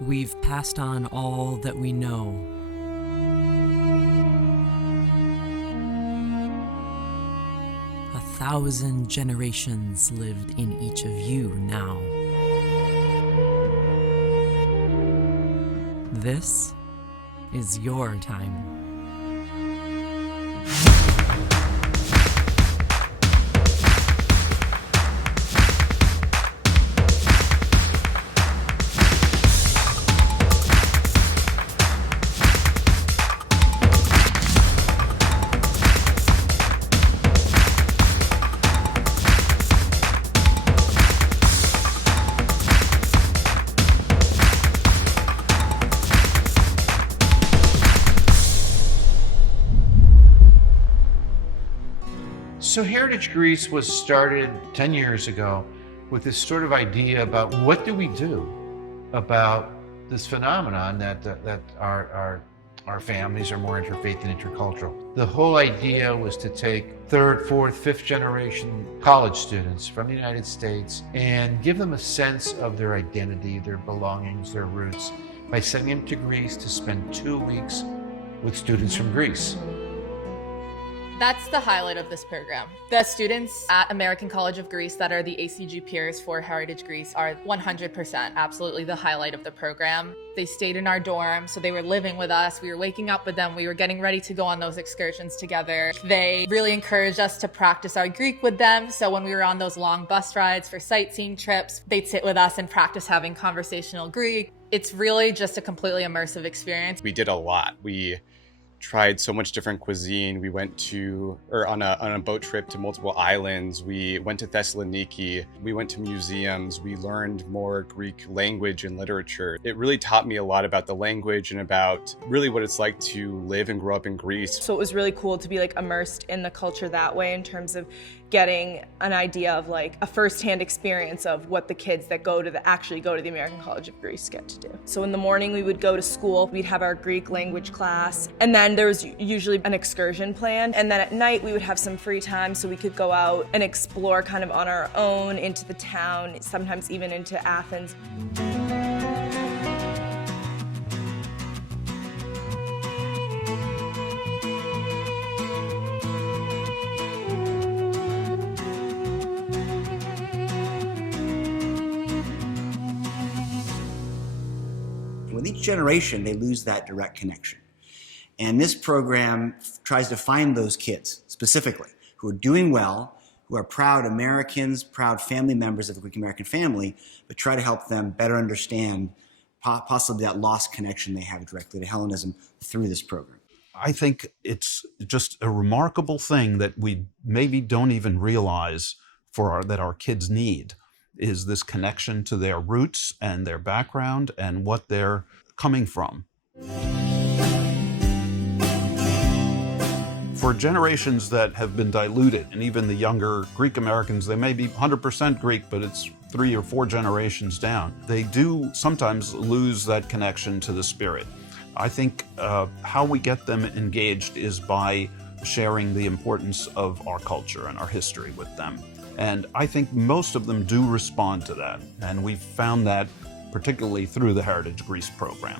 We've passed on all that we know. A 1,000 generations lived in each of you now. This is your time. So Heritage Greece was started 10 years ago with this sort of idea about what do we do about this phenomenon that our families are more interfaith and intercultural. The whole idea was to take third, fourth, fifth generation college students from the United States and give them a sense of their identity, their belongings, their roots, by sending them to Greece to spend 2 weeks with students from Greece. That's the highlight of this program. The students at American College of Greece that are the ACG peers for Heritage Greece are 100% absolutely the highlight of the program. They stayed in our dorm, so they were living with us. We were waking up with them. We were getting ready to go on those excursions together. They really encouraged us to practice our Greek with them. So when we were on those long bus rides for sightseeing trips, they'd sit with us and practice having conversational Greek. It's really just a completely immersive experience. We did a lot. We tried so much different cuisine. We went on a boat trip to multiple islands. We went to Thessaloniki. We went to museums. We learned more Greek language and literature. It really taught me a lot about the language and about really what it's like to live and grow up in Greece. So it was really cool to be immersed in the culture that way, in terms of getting an idea of a first-hand experience of what the kids that actually go to the American College of Greece get to do. So in the morning we would go to school, we'd have our Greek language class, and then there was usually an excursion planned, and then at night we would have some free time so we could go out and explore kind of on our own into the town, sometimes even into Athens. With each generation, they lose that direct connection. And this program tries to find those kids, specifically, who are doing well, who are proud Americans, proud family members of the Greek American family, but try to help them better understand possibly that lost connection they have directly to Hellenism through this program. I think it's just a remarkable thing that we maybe don't even realize that our kids need, is this connection to their roots and their background and what they're coming from. For generations that have been diluted, and even the younger Greek Americans, they may be 100% Greek, but it's 3 or 4 generations down. They do sometimes lose that connection to the spirit. I think how we get them engaged is by sharing the importance of our culture and our history with them. And I think most of them do respond to that. And we've found that particularly through the Heritage Greece program.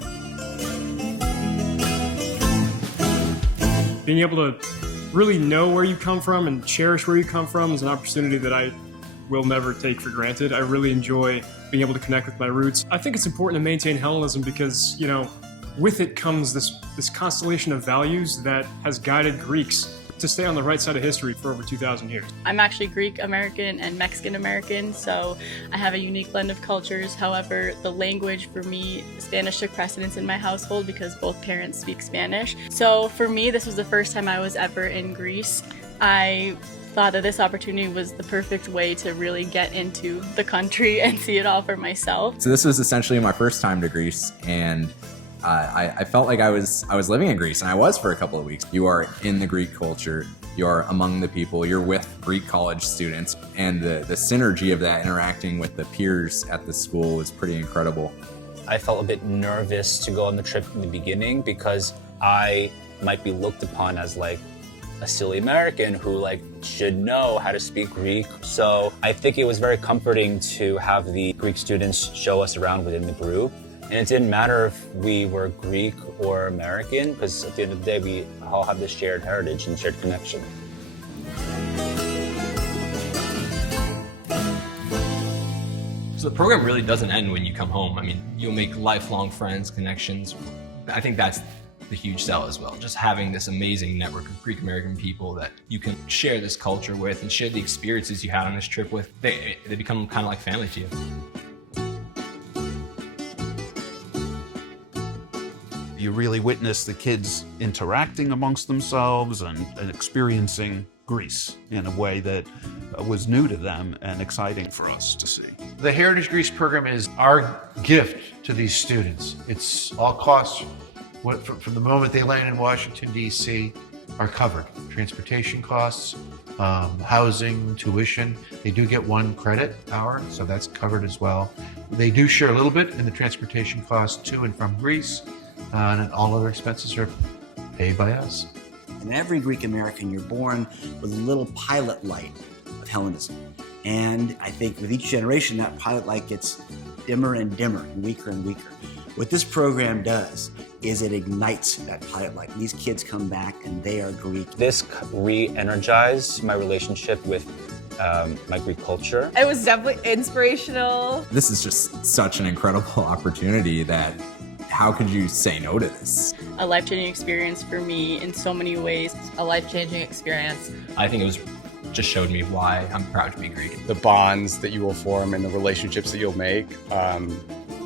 Being able to really know where you come from and cherish where you come from is an opportunity that I will never take for granted. I really enjoy being able to connect with my roots. I think it's important to maintain Hellenism because, with it comes this constellation of values that has guided Greeks to stay on the right side of history for over 2,000 years. I'm actually Greek American and Mexican American, so I have a unique blend of cultures. However, the language for me, Spanish took precedence in my household because both parents speak Spanish. So for me, this was the first time I was ever in Greece. I thought that this opportunity was the perfect way to really get into the country and see it all for myself. So this was essentially my first time to Greece, and I felt like I was living in Greece, and I was for a couple of weeks. You are in the Greek culture, you are among the people, you're with Greek college students, and the synergy of that interacting with the peers at the school was pretty incredible. I felt a bit nervous to go on the trip in the beginning because I might be looked upon as a silly American who should know how to speak Greek. So I think it was very comforting to have the Greek students show us around within the group. And it didn't matter if we were Greek or American, because at the end of the day, we all have this shared heritage and shared connection. So the program really doesn't end when you come home. I mean, you'll make lifelong friends, connections. I think that's the huge sell as well. Just having this amazing network of Greek American people that you can share this culture with and share the experiences you had on this trip with, they become kind of like family to you. You really witness the kids interacting amongst themselves and experiencing Greece in a way that was new to them and exciting for us to see. The Heritage Greece program is our gift to these students. It's all costs from the moment they land in Washington, D.C. are covered. Transportation costs, housing, tuition. They do get 1 credit hour, so that's covered as well. They do share a little bit in the transportation costs to and from Greece, and all other expenses are paid by us. In every Greek American, you're born with a little pilot light of Hellenism. And I think with each generation, that pilot light gets dimmer and dimmer and weaker and weaker. What this program does is it ignites that pilot light. These kids come back and they are Greek. This re-energized my relationship with my Greek culture. It was definitely inspirational. This is just such an incredible opportunity that how could you say no to this? A life-changing experience for me in so many ways. A life-changing experience. I think it just showed me why I'm proud to be Greek. The bonds that you will form and the relationships that you'll make,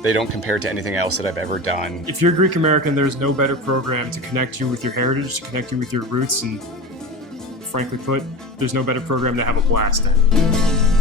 they don't compare to anything else that I've ever done. If you're Greek American, there's no better program to connect you with your heritage, to connect you with your roots, and frankly put, there's no better program to have a blast at.